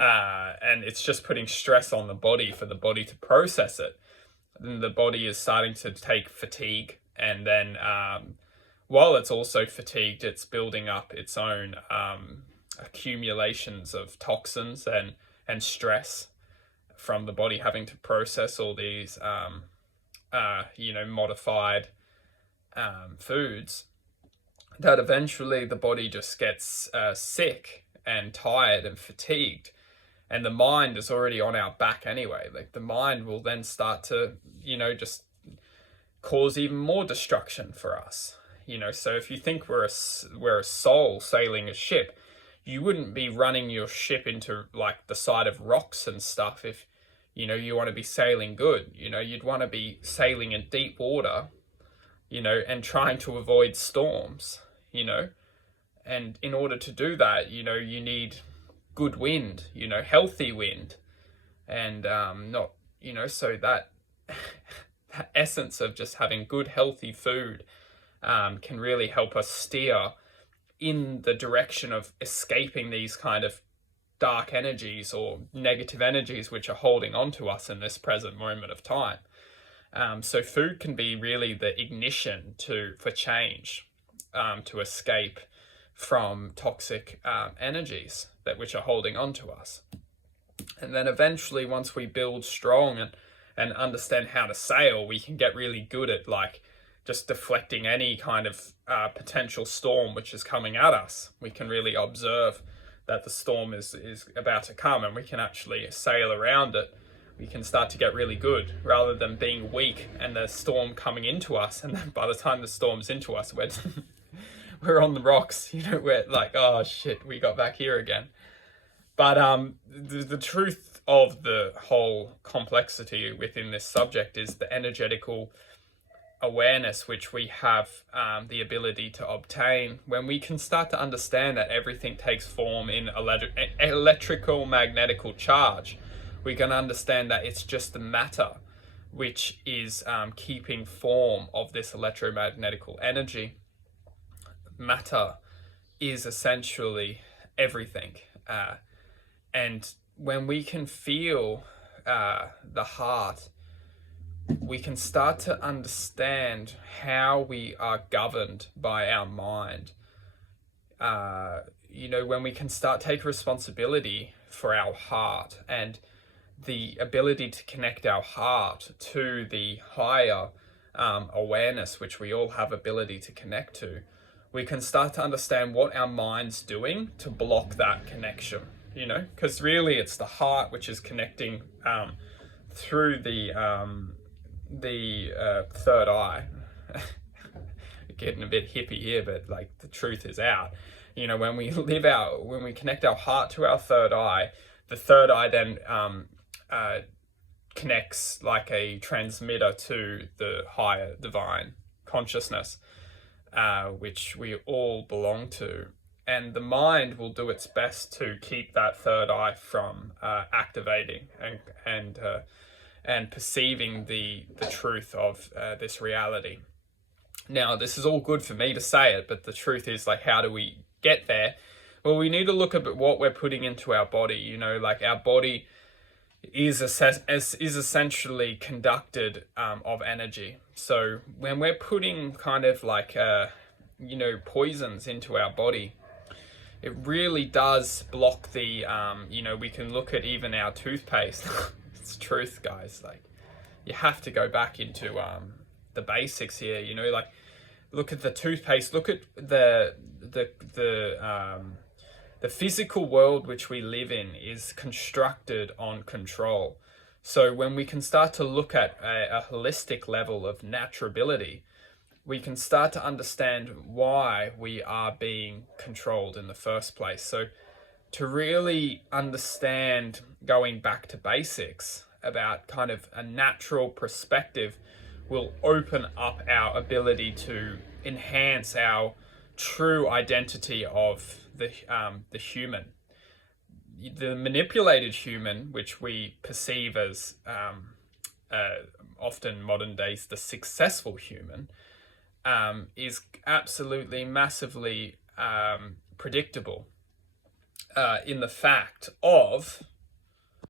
and it's just putting stress on the body for the body to process it. Then the body is starting to take fatigue, and then while it's also fatigued, it's building up its own accumulations of toxins and stress from the body having to process all these modified foods, that eventually the body just gets sick and tired and fatigued. And the mind is already on our back anyway. Like, the mind will then start to, just cause even more destruction for us. So if you think we're a soul sailing a ship, you wouldn't be running your ship into like the side of rocks and stuff. If you want to be sailing good, you'd want to be sailing in deep water, and trying to avoid storms, and in order to do that, you need good wind, healthy wind, and not, so that that essence of just having good healthy food can really help us steer in the direction of escaping these kind of dark energies or negative energies which are holding on to us in this present moment of time. So food can be really the ignition for change, to escape from toxic energies which are holding on to us. And then eventually, once we build strong and understand how to sail, we can get really good at like just deflecting any kind of potential storm which is coming at us. We can really observe that the storm is about to come, and we can actually sail around it. We can start to get really good, rather than being weak and the storm coming into us, and then by the time the storm's into us, we're on the rocks. We're like, oh shit, we got back here again. But the truth of the whole complexity within this subject is the energetical awareness which we have the ability to obtain when we can start to understand that everything takes form in electrical magnetical charge. We can understand that it's just the matter which is keeping form of this electromagnetical energy. Matter is essentially everything. And when we can feel the heart, we can start to understand how we are governed by our mind. When we can start take responsibility for our heart and the ability to connect our heart to the higher awareness, which we all have ability to connect to, we can start to understand what our mind's doing to block that connection, because really it's the heart which is connecting through the third eye. Getting a bit hippie here, but like the truth is out. When we connect our heart to our third eye, the third eye then connects like a transmitter to the higher divine consciousness, which we all belong to. And the mind will do its best to keep that third eye from activating and perceiving the truth of this reality. Now, this is all good for me to say it, but the truth is, like, how do we get there? Well, we need to look at what we're putting into our body. Like, our body is essentially conducted of energy. So when we're putting kind of like poisons into our body, it really does block the we can look at even our toothpaste. It's truth, guys. Like, you have to go back into the basics here. Like, look at the toothpaste. Look at the physical world which we live in is constructed on control. So when we can start to look at a holistic level of naturability, we can start to understand why we are being controlled in the first place. So to really understand, going back to basics about kind of a natural perspective, will open up our ability to enhance our true identity of the human. The manipulated human, which we perceive as often modern days the successful human, is absolutely massively predictable. in the fact of